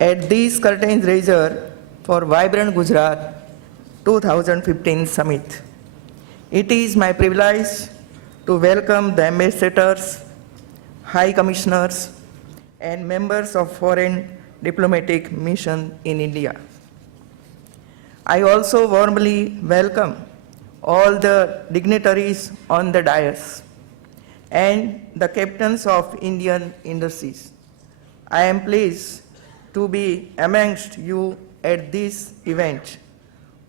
at this curtain raiser for Vibrant Gujarat 2015 Summit. It is my privilege to welcome the ambassadors, high commissioners, and members of foreign diplomatic mission in India. I also warmly welcome all the dignitaries on the dais and the captains of Indian industries. I am pleased to be amongst you at this event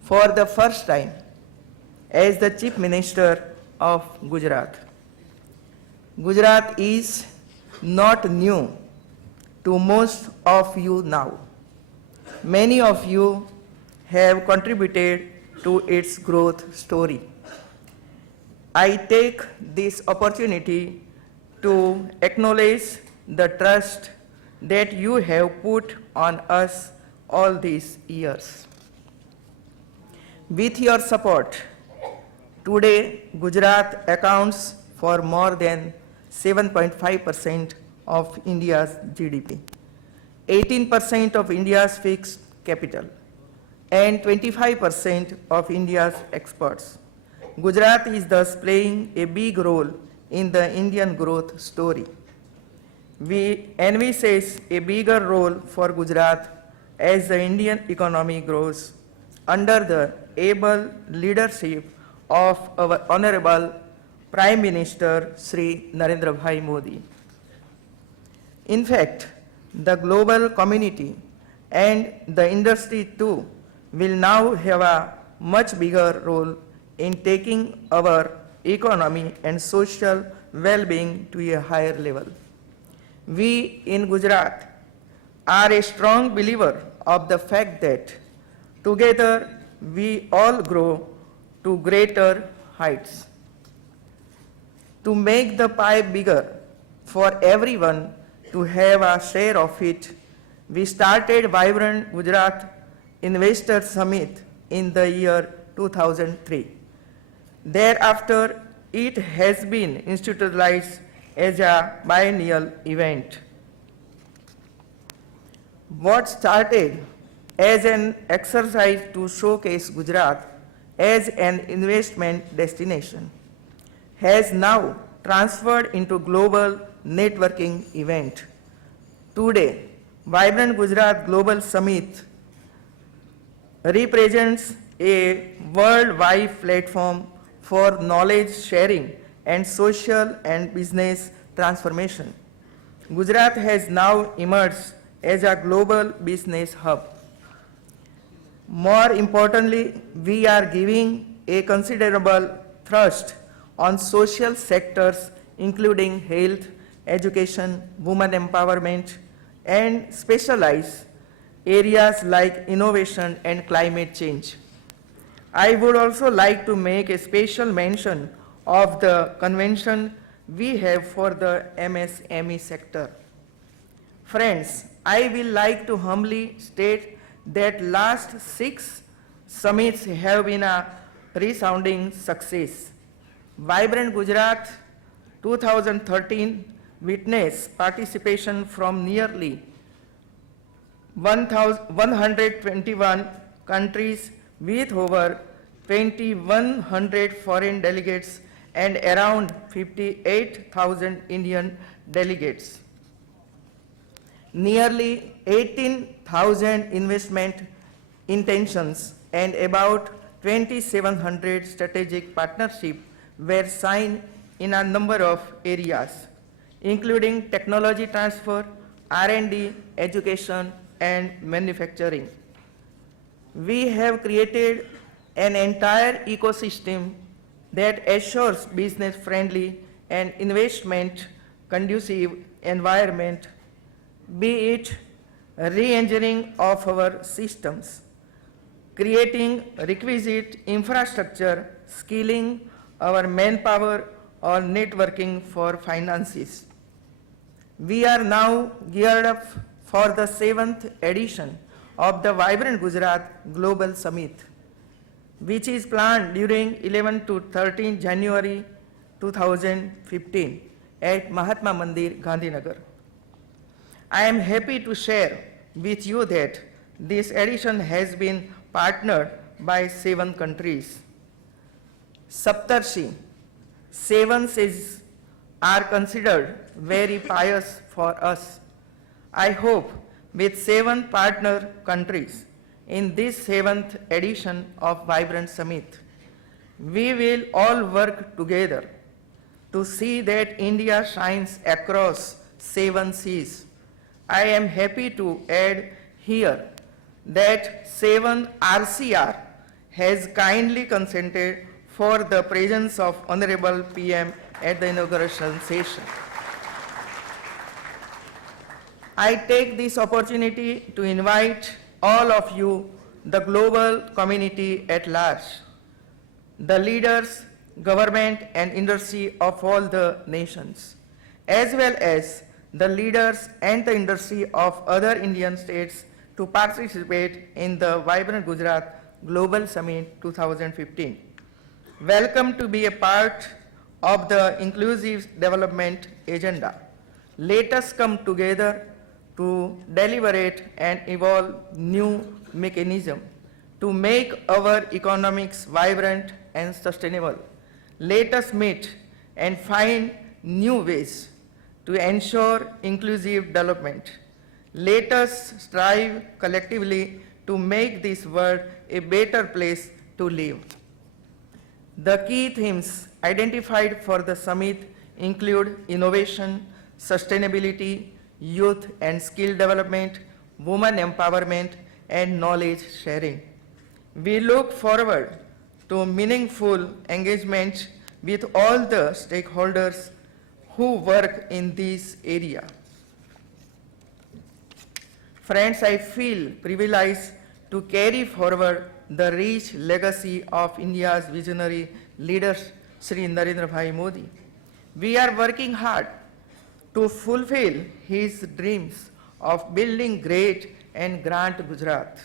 for the first time as the Chief Minister of Gujarat. Gujarat is not new to most of you now. Many of you have contributed to its growth story. I take this opportunity to acknowledge the trust that you have put on us all these years. With your support, today Gujarat accounts for more than 7.5% of India's GDP, 18% of India's fixed capital, and 25% of India's exports. Gujarat is thus playing a big role in the Indian growth story. We envisage a bigger role for Gujarat as the Indian economy grows under the able leadership of our Honorable Prime Minister Shri Narendra Bhai Modi. In fact, the global community and the industry too will now have a much bigger role in taking our economy and social well-being to a higher level. We in Gujarat are a strong believer of the fact that together we all grow to greater heights. To make the pie bigger for everyone to have a share of it, we started Vibrant Gujarat Investor Summit in the year 2003. Thereafter, it has been institutionalized as a biennial event. What started as an exercise to showcase Gujarat as an investment destination has now transferred into global networking event. Today, Vibrant Gujarat Global Summit represents a worldwide platform for knowledge sharing and social and business transformation. Gujarat has now emerged as a global business hub. More importantly, we are giving a considerable thrust on social sectors including health, education, women empowerment, and specialized areas like innovation and climate change. I would also like to make a special mention of the convention we have for the MSME sector. Friends, I will like to humbly state that last 6 summits have been a resounding success. Vibrant Gujarat 2013 witnessed participation from nearly 121 countries with over 2,100 foreign delegates and around 58,000 Indian delegates. Nearly 18,000 investment intentions and about 2,700 strategic partnerships were signed in a number of areas, including technology transfer, R&D, education, and manufacturing. We have created an entire ecosystem that assures business-friendly and investment-conducive environment, be it re-engineering of our systems, creating requisite infrastructure, skilling our manpower, or networking for finances. We are now geared up for the 7th edition of the Vibrant Gujarat Global Summit, which is planned during 11 to 13 January 2015 at Mahatma Mandir, Gandhinagar. I am happy to share with you that this edition has been partnered by 7 countries. Saptarshi, 7 sages are considered very pious for us. I hope with 7 partner countries in this 7th edition of Vibrant Summit, we will all work together to see that India shines across 7 seas. I am happy to add here that 7 RCR has kindly consented for the presence of Honorable PM at the inauguration session. I take this opportunity to invite all of you, the global community at large, the leaders, government and industry of all the nations, as well as the leaders and the industry of other Indian states to participate in the Vibrant Gujarat Global Summit 2015. Welcome to be a part of the inclusive development agenda. Let us come together to deliberate and evolve new mechanism to make our economics vibrant and sustainable. Let us meet and find new ways to ensure inclusive development. Let us strive collectively to make this world a better place to live. The key themes identified for the summit include innovation, sustainability, youth and skill development, women empowerment, and knowledge sharing. We look forward to meaningful engagement with all the stakeholders who work in this area. Friends, I feel privileged to carry forward the rich legacy of India's visionary leader, Shri Narendra Bhai Modi. We are working hard to fulfill his dreams of building great and grand Gujarat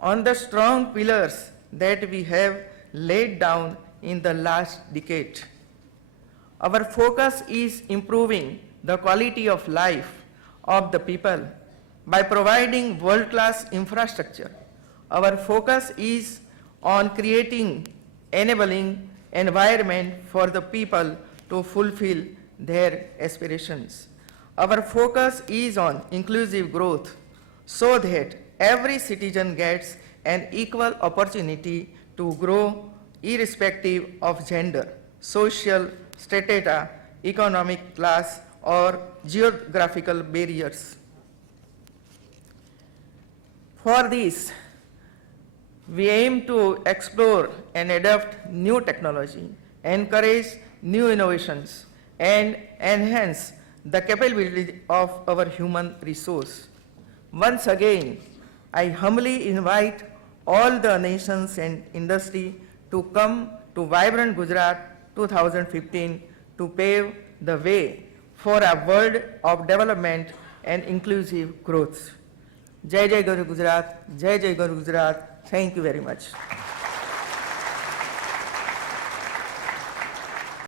on the strong pillars that we have laid down in the last decade. Our focus is improving the quality of life of the people by providing world-class infrastructure. Our focus is on creating enabling environment for the people to fulfill their aspirations. Our focus is on inclusive growth so that every citizen gets an equal opportunity to grow irrespective of gender, social strata, economic class, or geographical barriers. For this, we aim to explore and adopt new technology, encourage new innovations, and enhance the capability of our human resource. Once again, I humbly invite all the nations and industry to come to Vibrant Gujarat 2015 to pave the way for a world of development and inclusive growth. Jai Jai Guru Gujarat, Jai Jai Guru Gujarat. Thank you very much.